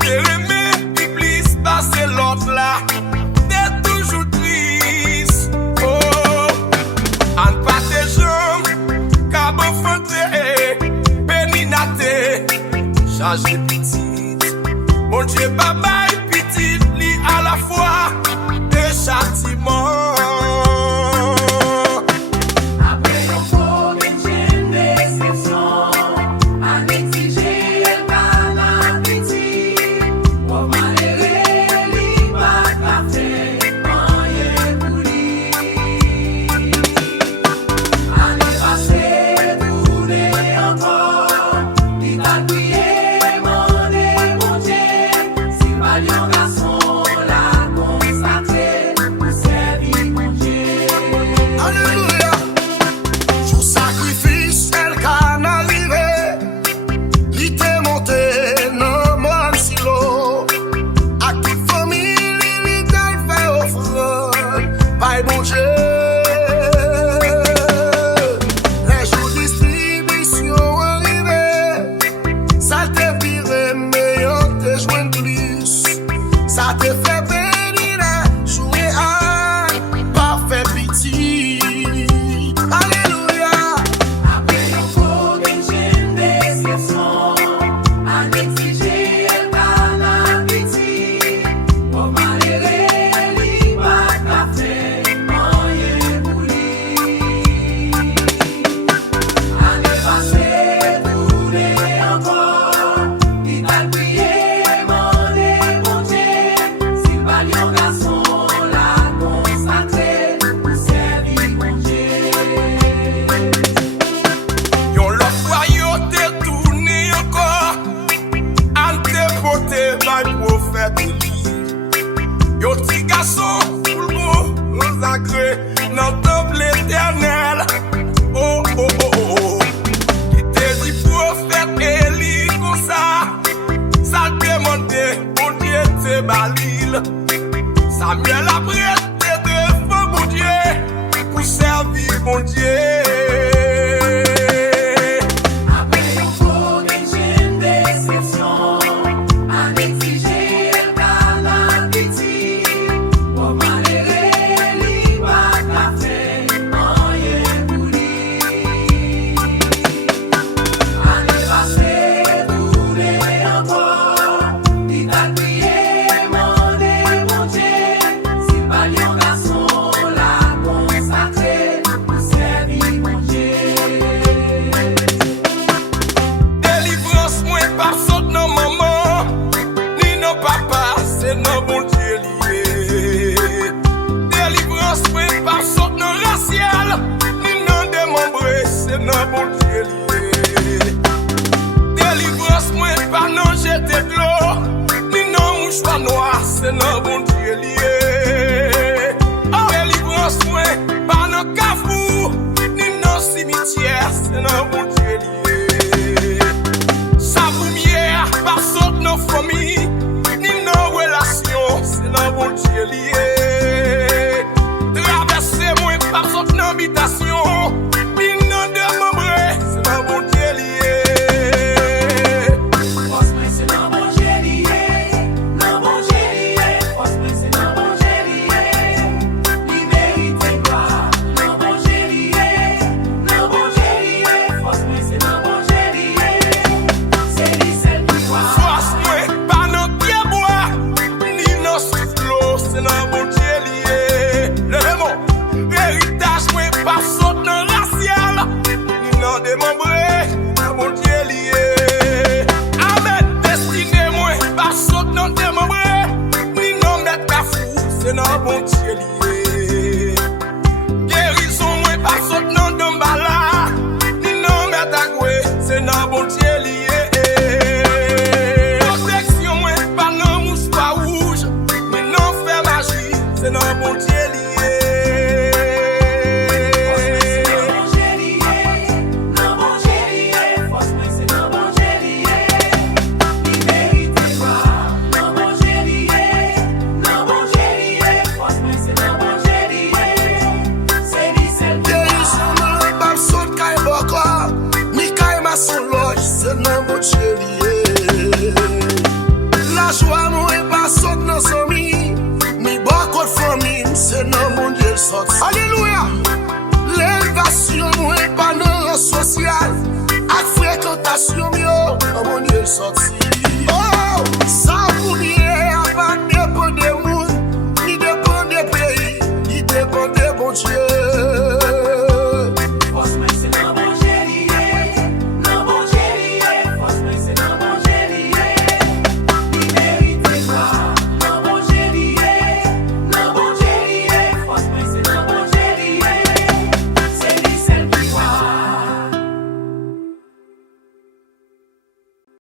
te remet, Iblis, bah c'est l'autre là. T'es toujours triste. Oh, an pas tes jambes, cabo fante, péninate, chargé petite. Mon Dieu, baba et petite, li à la fois, des châtiments. Yo ti garçon, pour le mot, consacré dans le temple éternel. Oh, oh, oh, oh, oh. Qui te dit prophète Élie comme ça demandé, mon Dieu te balil. Samuel a prêté devant mon Dieu, pour servir mon Dieu. Délivrance moi par non jeter de l'eau, ni non mouchoir noir, c'est non bon Dieu lié. Délivrance moi par non cafou, ni non cimetière, c'est non bon Dieu lié. Sa lumière par saute nos familles, ni non relation, c'est non bon Dieu lié. Traverser moi par saute nos habitations, ni non démembré, c'est non bon Dieu lié. C'est non bon Dieu lié. Guérison moi pas saute non d'embala, ni non metagoué, c'est non bon Dieu lié. Protection moi pas non mouchoir rouge, ni non faire magie, c'est non bon Dieu lié. sorti. Alléluia. L'élevation moins pas non social. Avec fréquentation, yo, mon Dieu sorti. Oh, ça pour